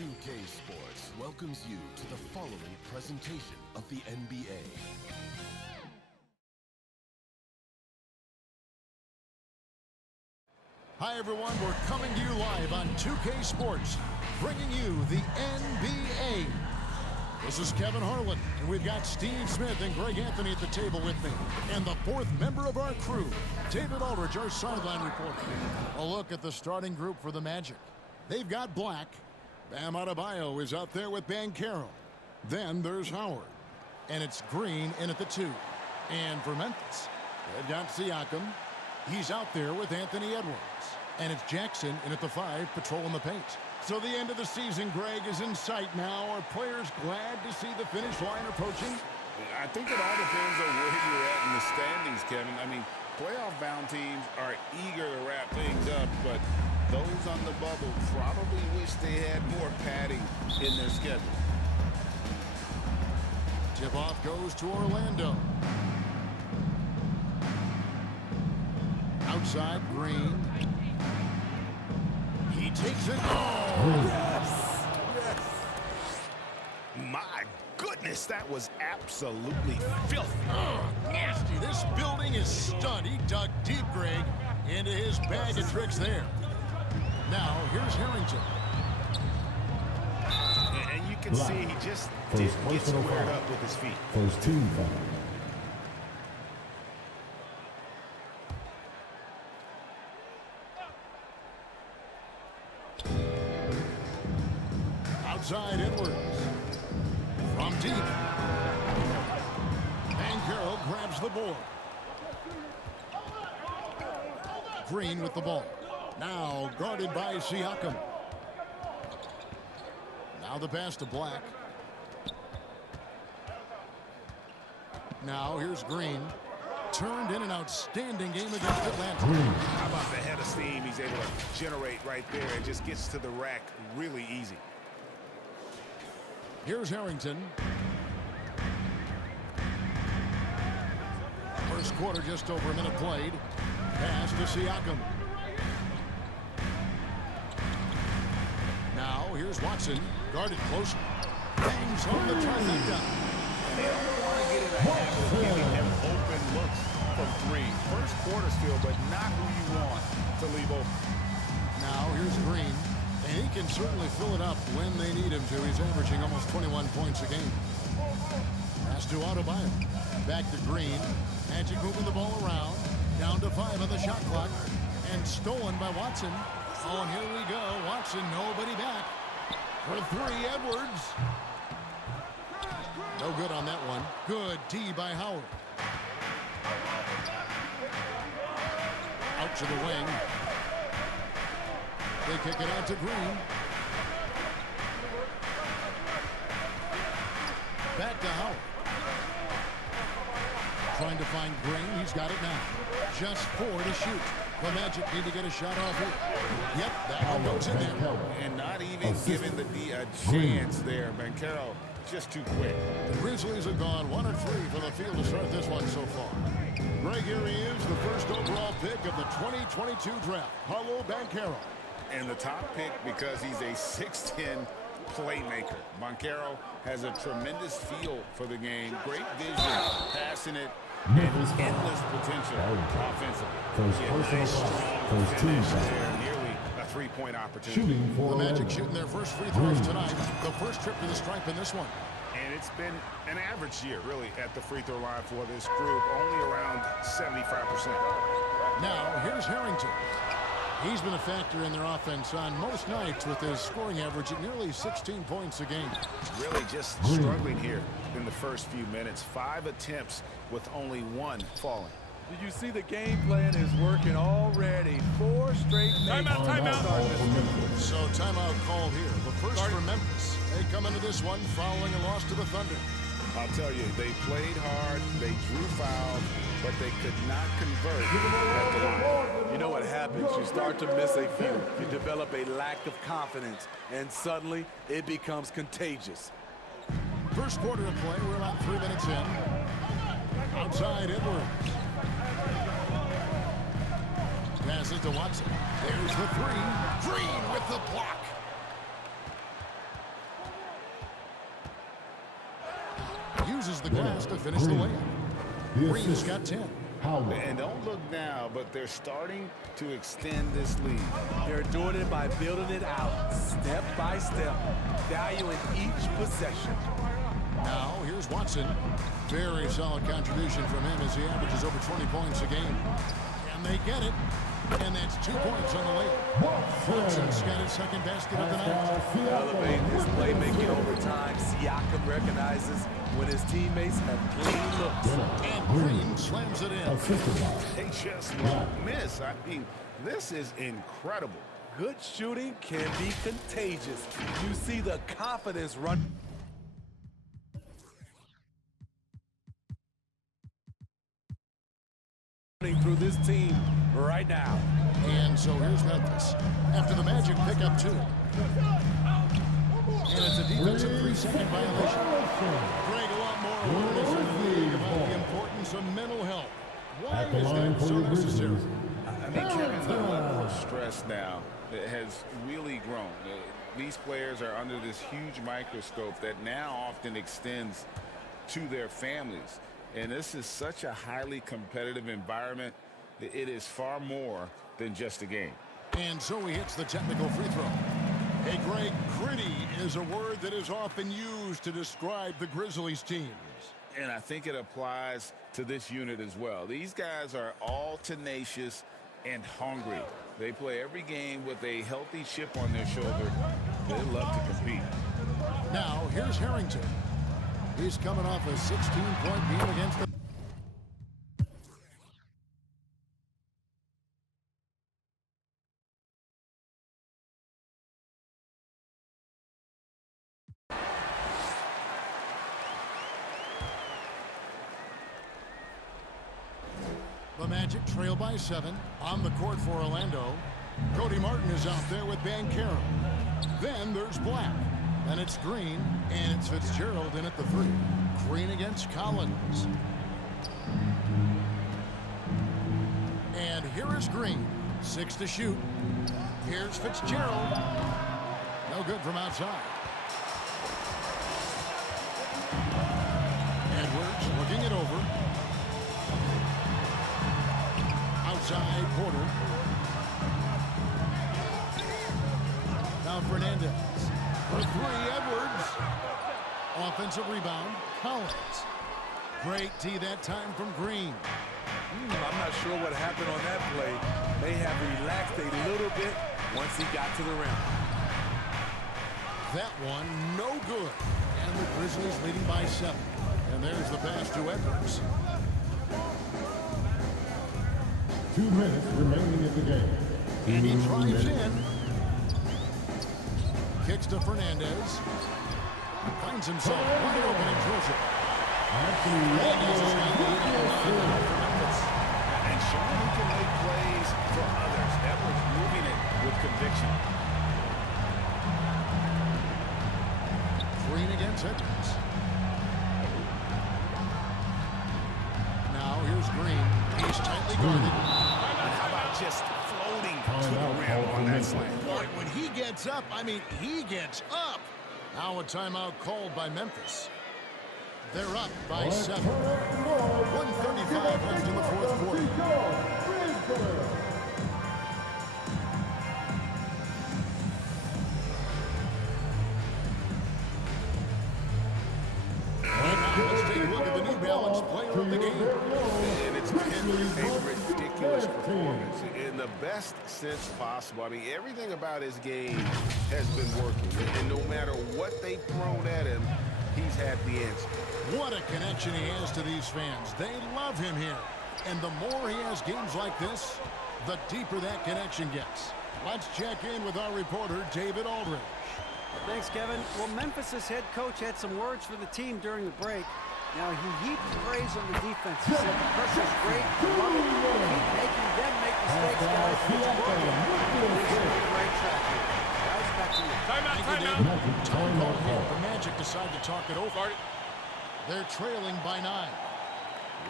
2K Sports welcomes you to the following presentation of the NBA. Hi everyone, we're coming to you live on 2K Sports, bringing you the NBA. This is Kevin Harlan, and we've got Steve Smith and Greg Anthony at the table with me. And the fourth member of our crew, David Aldridge, our sideline reporter. A look at the starting group for the Magic. They've got Black. Bam Adebayo is out there with Banchero. Then there's Howard. And it's Green in at the 2. And for Memphis, they've got Siakam. He's out there with Anthony Edwards. And it's Jackson in at the 5, patrolling the paint. So the end of the season, Greg, is in sight now. Are players glad to see the finish line approaching? I think it all depends on where you're at in the standings, Kevin. I mean, playoff-bound teams are eager to wrap things up, but those on the bubble probably wish they had more padding in their schedule. Tip-off goes to Orlando. Outside, Green. He takes it. Oh! Yes! My goodness! Memphis. That was absolutely filthy. Oh, nasty. This building is stunned. He dug deep, Greg, into his bag of tricks there. Now, here's Harrington. And you can see he just didn't get squared up with his feet. First team foul. Outside Edwards. From deep. Banchero grabs the board. Green with the ball. Now guarded by Siakam. Now the pass to Black. Now here's Green. Turned in an outstanding game against Atlanta. How about the head of steam he's able to generate right there and just gets to the rack really easy. Here's Harrington. First quarter, just over a minute played. Pass to Siakam. Now, here's Watson. Guarded closer. Bangs on the trifecta. And they don't want to get in the habit of giving him open looks from three. First quarter still, but not who you want to leave open. Now, here's Green. And he can certainly fill it up when they need him to. He's averaging almost 21 points a game. Pass to Adebayo. Back to Green. Magic moving the ball around. Down to 5 on the shot clock. And stolen by Watson. Oh, and here we go. Watson, nobody back. For 3, Edwards. No good on that one. Good D by Howard. Out to the wing. They kick it out to Green. Back to Howard. Trying to find Green. He's got it now. Just 4 to shoot. The Magic need to get a shot off here. Yep, that one goes in there. And not even giving the D a chance there. Banchero just too quick. The Grizzlies are gone 1-3 for the field to start this one so far. Greg, here he is, the first overall pick of the 2022 draft. Paolo Banchero. And the top pick because he's a 6'10" playmaker. Banchero has a tremendous feel for the game. Great vision, passing it, and endless potential offensively. First team foul. There, nearly a 3-point opportunity. Shooting for The Magic shooting their first free throws tonight. The first trip to the stripe in this one. And it's been an average year, really, at the free throw line for this group. Only around 75%. Now, here's Harrington. He's been a factor in their offense on most nights with his scoring average at nearly 16 points a game. Really just struggling here in the first few minutes. 5 attempts with only 1 falling. Did you see the game plan is working already? 4 straight Timeout. So timeout call here. The first for Memphis. They come into this one following a loss to the Thunder. I'll tell you, they played hard, they drew fouls, but they could not convert at the line. You know what happens? You start to miss a few. You develop a lack of confidence, and suddenly it becomes contagious. First quarter of play. We're about 3 minutes in. Outside Edwards. Passes to Watson. There's the 3. Green with the block. Uses the glass to finish the layup. Green's got 10. And don't look now, but they're starting to extend this lead. They're doing it by building it out, step by step, valuing each possession. Now, here's Watson. Very solid contribution from him as he averages over 20 points a game. And they get it. And that's 2 points on the layup. Watson's got his second basket of the night. Elevating his playmaking over time, Siakam recognizes when his teammates have clean looks. And Green slams it in. They just won't miss. I mean, this is incredible. Good shooting can be contagious. You see the confidence run through this team right now. And so here's Memphis. After the Magic pick up 2. And it's a defensive 3-second violation. Greg, a lot more awareness in the league about the importance of mental health. Why is that so necessary? I mean, Kevin, the level of stress now has really grown. These players are under this huge microscope that now often extends to their families. And this is such a highly competitive environment that it is far more than just a game. And so he hits the technical free throw. Hey, Greg, gritty is a word that is often used to describe the Grizzlies teams. And I think it applies to this unit as well. These guys are all tenacious and hungry. They play every game with a healthy chip on their shoulder. They love to compete. Now, here's Harrington. He's coming off a 16-point game against the... The Magic trail by 7 on the court for Orlando. Cody Martin is out there with Banchero. Then there's Black. Then it's Green, and it's Fitzgerald in at the 3. Green against Collins. And here is Green. 6 to shoot. Here's Fitzgerald. No good from outside. Edwards looking it over. Outside Porter. Now Fernandez. For 3, Edwards. Offensive rebound, Collins. Great tee that time from Green. I'm not sure what happened on that play. May have relaxed a little bit once he got to the rim. That one, no good. And the Grizzlies leading by 7. And there's the pass to Edwards. 2 minutes remaining in the game. And he drives in. Kicks to Fernandez. Finds himself wide open and drills it. And showing he can make plays for others. Edwards moving it with conviction. Green against Edwards. Now here's Green. He's tightly guarded. And how about just floating to the rim on that slam? Boy, when he gets up, I mean, he gets up. Now a timeout called by Memphis. They're up by 7. 1:35 left in the fourth quarter. Let's take a look at the New Balance player of the game. And it's been a ridiculous performance in the best sense possible. I mean, everything about his game has been working. And no matter what they've thrown at him, he's had the answer. What a connection he has to these fans. They love him here. And the more he has games like this, the deeper that connection gets. Let's check in with our reporter, David Aldridge. Thanks, Kevin. Well, Memphis' head coach had some words for the team during the break. Now, he heaped praise on the defense. He said the pressure's great. Love it. Keep making them make mistakes, guys. It's working. He's on the right track here. Guys, back to you. Timeout. The Magic decide to talk it over. They're trailing by 9.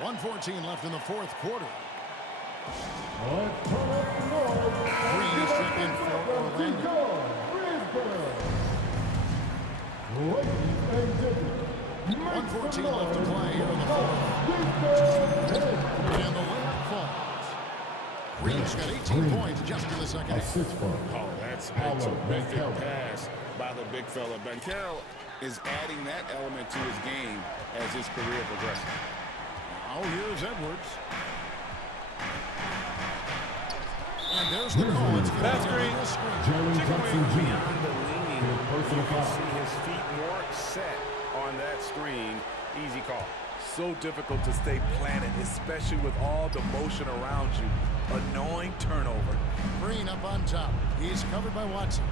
1:14 left in the fourth quarter. Green is checked in for Orlando. 1:14 left to play here in the fourth. And the layup falls. Green's got 18 points just in the second half. Oh, that's a terrific pass by the big fella. Banchero is adding that element to his game as his career progresses. Now here's Edwards. And there's the call. It's going to be a screen. Beyond the leaning, you can see his feet more set on that screen. Easy call. So difficult to stay planted, especially with all the motion around you. Annoying turnover. Green up on top. He's covered by Watson.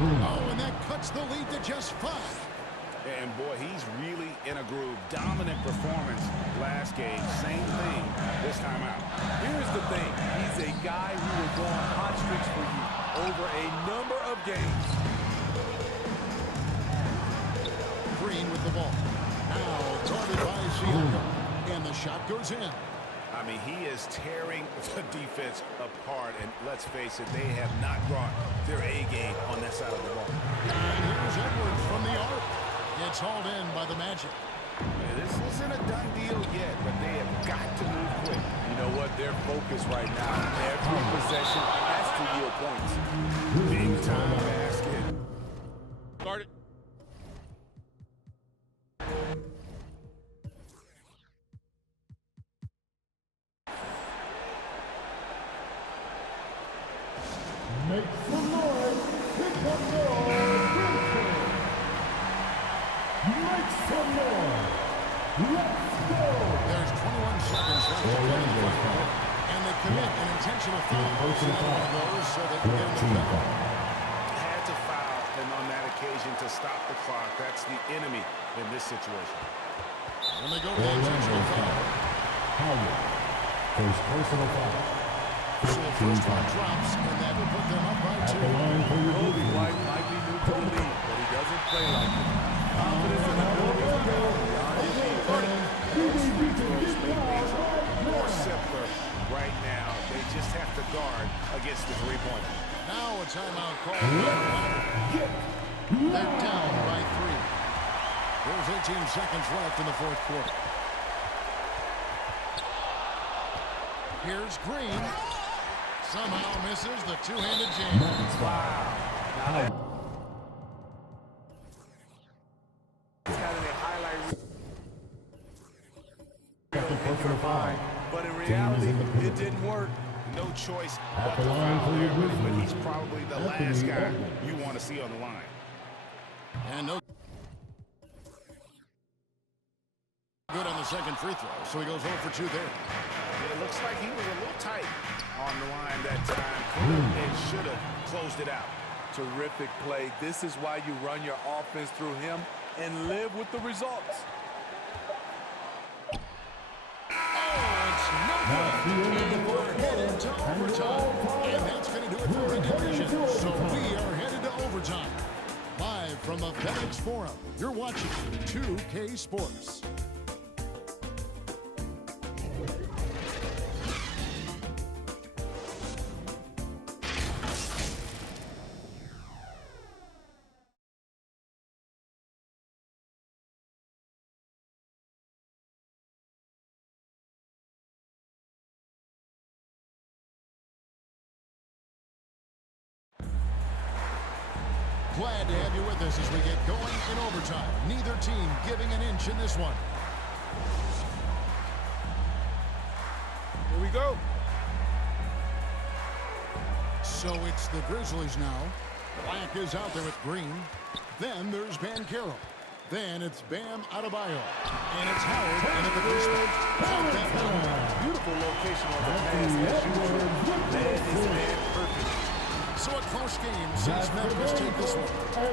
Oh, and that cuts the lead to just 5. And boy, he's really in a groove. Dominant performance last game. Same thing this time out. Here's the thing. He's a guy who will go on hot streaks for you over a number of games. Green with the ball. Now guarded by Siakam. And the shot goes in. I mean, he is tearing the defense apart. And let's face it, they have not brought their A game on that side of the ball. And here's Edwards from the arc. It's hauled in by the Magic. This isn't a done deal yet, but they have got to move quick. You know what? Their focus right now, every possession has to yield points. Big time basket. Guard it. Make some noise. Pick up noise. Make some noise. Let's go. There's 21 seconds left to play in the first quarter. And they commit an intentional foul. One of those so they can get them back. Had to foul, and on that occasion to stop the clock. That's the enemy in this situation. When they go to the intentional foul. Howard. First personal foul. So the first one drops, and that will put them up by At 2. the line for your Kobe defense. White might be new to the league, but he doesn't play like it. Confidence and ability to go beyond his years. More simpler right now. They just have to guard against the three-pointer. Now a timeout call. They're down by 3. There's 18 seconds left in the fourth quarter. Here's Green. Somehow misses the two-handed jam. Wow. It's got a highlight. But in reality, it didn't work. No choice At but the to line foul for your there, but Grizzlies. he's probably the last Anthony guy Edwards. you want to see on the line. And no good on the second free throw, so he goes 0 for 2 there. It looks like he was a little tight on the line that time. Could have and should have closed it out. Terrific play. This is why you run your offense through him and live with the results. That's the end of the We're fourth headed to overtime. And that's going to do it for regulation. So we are headed to overtime. Live from the FedEx Forum, you're watching 2K Sports. Glad to have you with us as we get going in overtime. Neither team giving an inch in this one. Here we go. So it's the Grizzlies now. Black is out there with Green. Then there's Banchero. Then it's Bam Adebayo. And it's Howard in at the basement. Count that down. Beautiful location on the pass as usual. Man is man perfect. So a close game since Memphis take this one.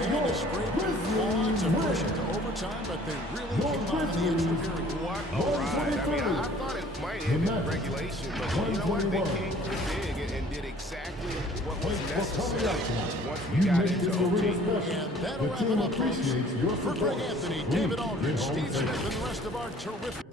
They had to scrape through lots of pressure to overtime, but they really came out in the extra period. What a ride. I mean, I thought it might end in regulation, but you know what? They came too big and did exactly what was necessary once we got into OT. And that'll wrap it up, folks. For Greg Anthony, David Aldridge, Steve Smith, and the rest of our terrific